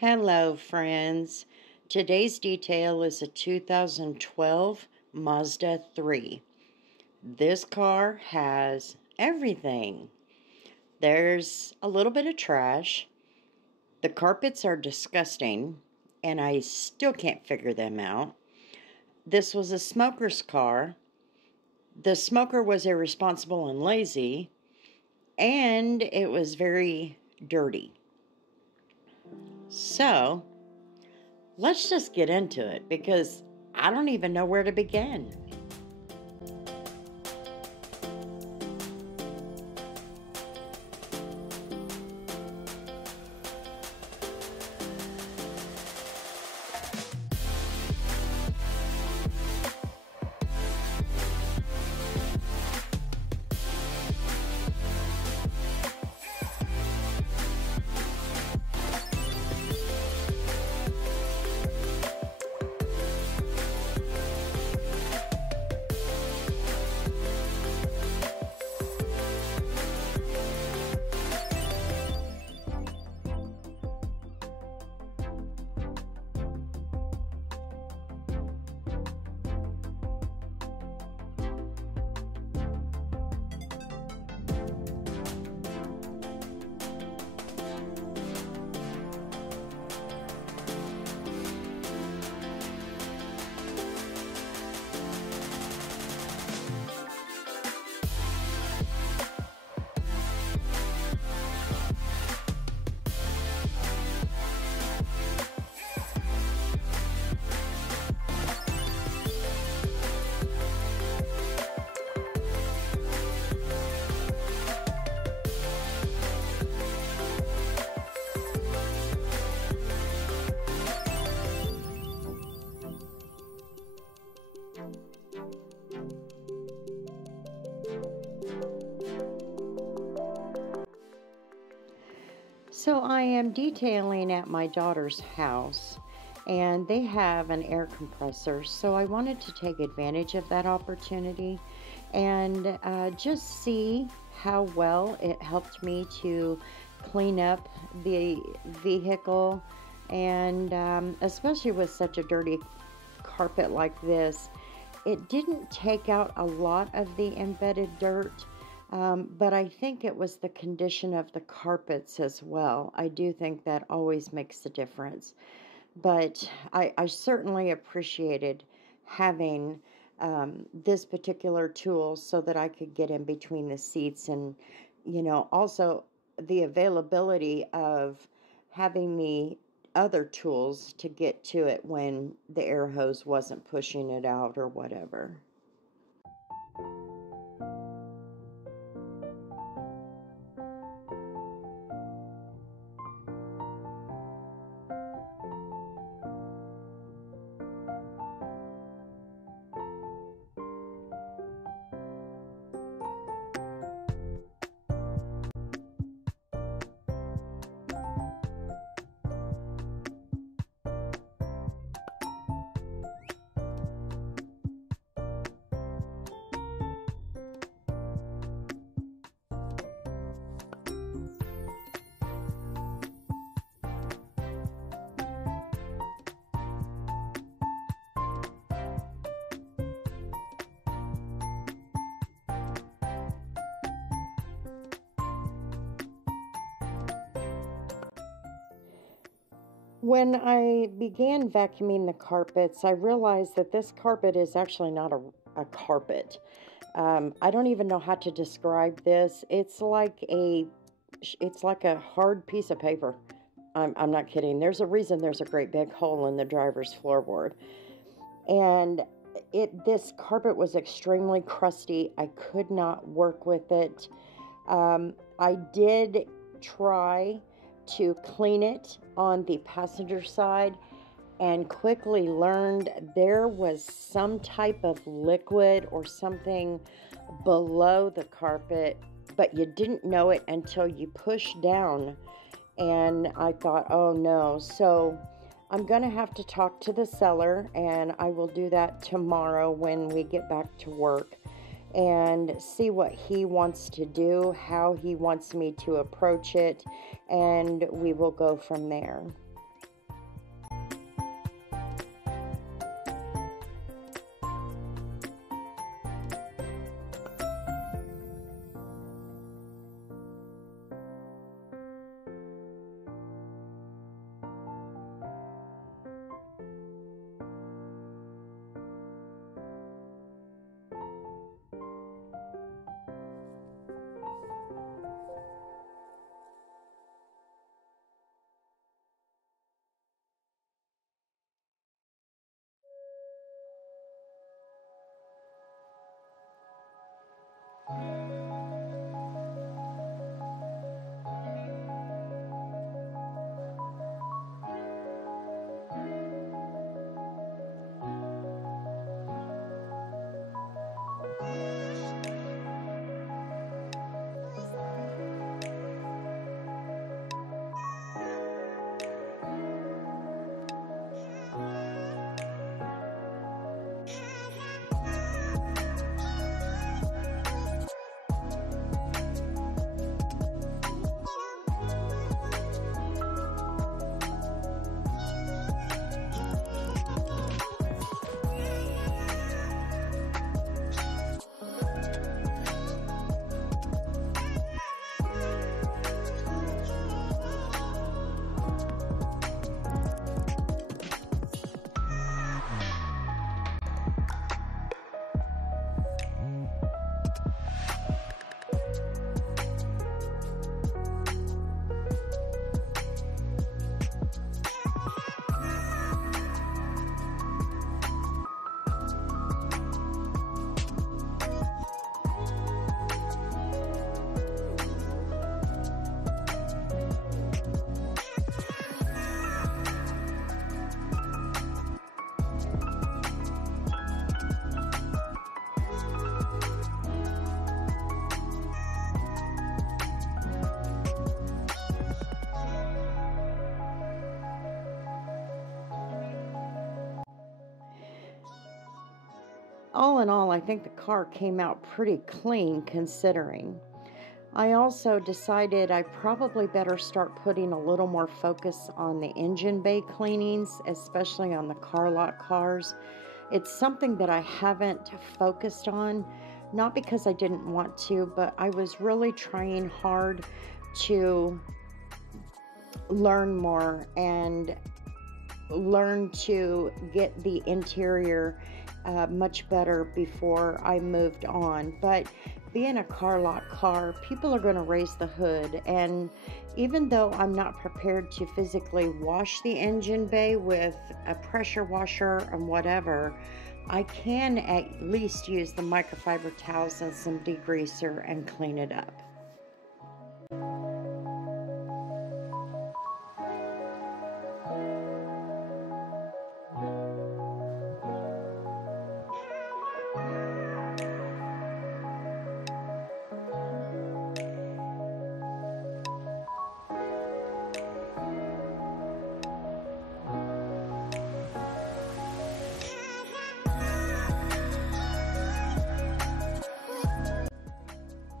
Hello, friends. Today's detail is a 2012 Mazda 3. This car has everything. There's a little bit of trash. The carpets are disgusting, and I still can't figure them out. This was a smoker's car. The smoker was irresponsible and lazy, and it was very dirty. So, let's just get into it because I don't even know where to begin. So I am detailing at my daughter's house, and they have an air compressor, so I wanted to take advantage of that opportunity and just see how well it helped me to clean up the vehicle, and especially with such a dirty carpet like this, it didn't take out a lot of the embedded dirt. But I think it was the condition of the carpets as well. I do think that always makes a difference. But I certainly appreciated having this particular tool so that I could get in between the seats, and, also the availability of having the other tools to get to it when the air hose wasn't pushing it out or whatever. When I began vacuuming the carpets, I realized that this carpet is actually not a carpet. I don't even know how to describe this. It's like a hard piece of paper. I'm not kidding. There's a reason there's a great big hole in the driver's floorboard. And this carpet was extremely crusty. I could not work with it. I did try to clean it on the passenger side and quickly learned there was some type of liquid or something below the carpet, but you didn't know it until you pushed down. And I thought, oh no. So I'm going to have to talk to the seller, and I will do that tomorrow when we get back to work, and see what he wants to do, how he wants me to approach it, and we will go from there. all in all, I think the car came out pretty clean considering. I also decided I probably better start putting a little more focus on the engine bay cleanings, especially on the car lot cars. It's something that I haven't focused on, not because I didn't want to, but I was really trying hard to learn more and learn to get the interior much better before I moved on. But being a car lot car, people are going to raise the hood, and even though I'm not prepared to physically wash the engine bay with a pressure washer and whatever, I can at least use the microfiber towels and some degreaser and clean it up.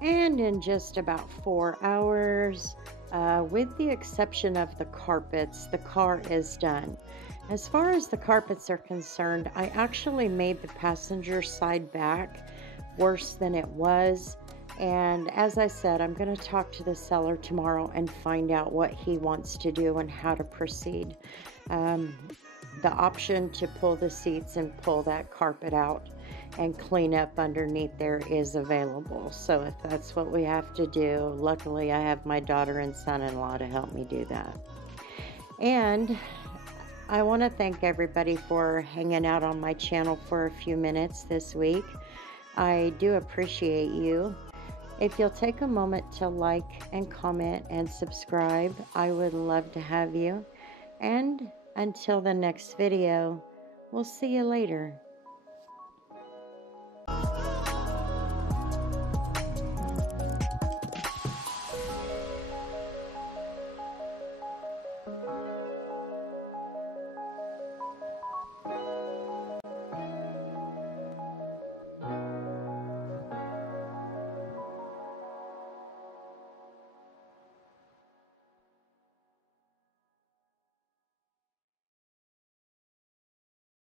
And in just about 4 hours, with the exception of the carpets, the car is done. As far as the carpets are concerned, I actually made the passenger side back worse than it was. And as I said, I'm going to talk to the seller tomorrow and find out what he wants to do and how to proceed. The option to pull the seats and pull that carpet out and clean up underneath there is available. So if that's what we have to do, luckily I have my daughter and son-in-law to help me do that. And I want to thank everybody for hanging out on my channel for a few minutes this week. I do appreciate you. If you'll take a moment to like and comment and subscribe, I would love to have you. And until the next video, we'll see you later.